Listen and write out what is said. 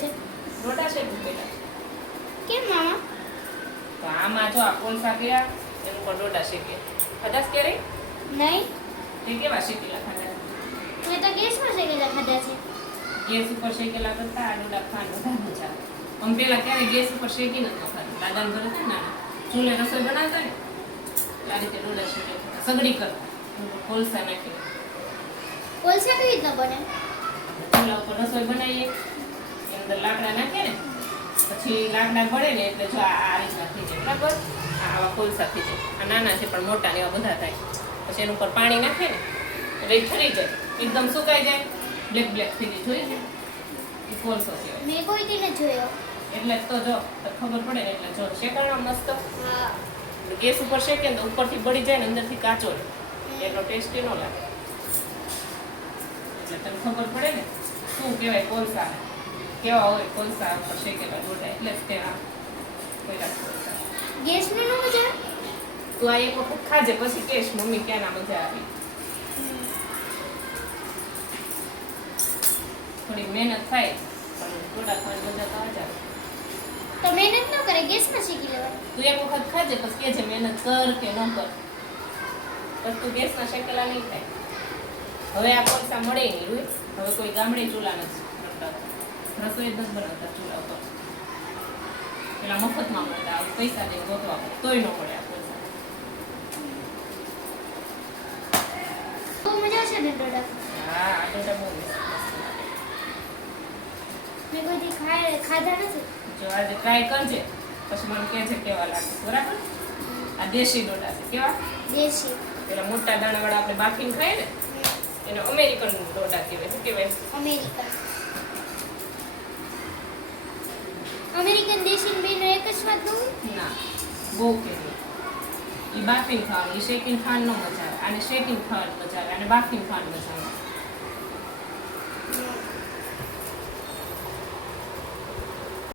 છે? ડોડા શેકું બેટા. કેમ મામા? તો આમાં જો આ કોલસા કર્યા એનું પર ડોડા શેકે. કદાચ ક્યારે નહીં, તે કેવા શેકેલા ખાધા? મેં તો ગેસમાં શેકેલા ખાધા છે. ગેસ ઉપર શેકેલા કરતા આ ડોડા ખાવાનું વધારે મજા આવે. આમ પેલા ક્યારે ગેસ ઉપર શેકીને જ ન ખાધું. દાદાને ઘરે હતા ને ચૂલે રસોઈ બનાવતા ને આ રીતે ડોડા શેકે સગડી કરતા કોલસા નાખીને. કોલસા કેવી રીતના બને? ચૂલા ઉપર રસોઈ બનાવીએ એની અંદર લાકડા નાખીએ ને પછી લાકડા બળે ને એટલે જો આ રીતના થઈ જાય બરાબર. આવા કોલસા થઈ જાય. આ નાના છે પણ મોટા ને એવા બધા થાય. પછી એના ઉપર પાણી નાખે ને એટલે એ ઠરી જાય એકદમ સુકાઈ જાય બ્લેક બ્લેક થઈ જાય. જોઈ છે એ કોલસો કહેવાય. મેં કોઈ દી નથી જોયો. એટલે જ તો જો તો ખબર પડે ને એટલે જો શેકાણો મસ્ત હા. ગેસ ઉપર શેકે ને તો ઉપરથી બળી જાય ને અંદરથી કાચો રહે એટલો ટેસ્ટી ન લાગે. એટલે તને ખબર પડે ને શું કહેવાય કોલસા કેવા હોય કોલસા ઉપર શેકેલા ડોડા એટલે જ તે આ કોયલા કોલસા. ગેસની ન મજા આવે? તું આ એક વખત ખાજે પછી કહેશ મમ્મી ક્યાં મજા આવી. થોડી મહેનત થાય પણ ડોડા ખાવાની મજા તો આ જ આવે. તો મહેનત ન કરે, ગેસમાં શેકી લેવાય. તું એક વખત ખાજે પછી કહેજે મહેનત કર કે ન કર. બસ તું ગેસના શેકેલા નહીં થાય. હવે આ કોલસા મળે નહીં રૂઈ. હવે કોઈ ગામડે ચૂલા નથી બનાવતા. રસોઈ જ નથી બનાવતા ચૂલા ઉપર. પેલા મફતમાં મળતા હવે પૈસા દઈને ગોતવા પડે તોય ન મળે આ કોલસા. બહુ મજા આવશે ને ડોડા? હા આ ડોડા બહુ મસ્ત લાગે. મેં કોઈ દી ખાધા નથી. જો આજે ટ્રાય કરજે પછી મને કહેજે કેવા લાગે બરાબર. આ દેશી ડોડા છે કેવા દેશી. પેલા મોટા દાણાવાળા આપણે બાફીને ખાઈએ ને એને અમેરિકન ડોડા કહેવાય. શું કહેવાય? અમેરિકન. અમેરિકન દેશી ને બેનો એક જ સ્વાદ ન હોય? ના બહુ કહેવાય. એ બાફીને ખાવાનું એ શેકીને ખાવાનું ન મજા આવે. આને શેકીને ખાવાની મજા આવે. આને બાફીને ખાવાની મજા આવે.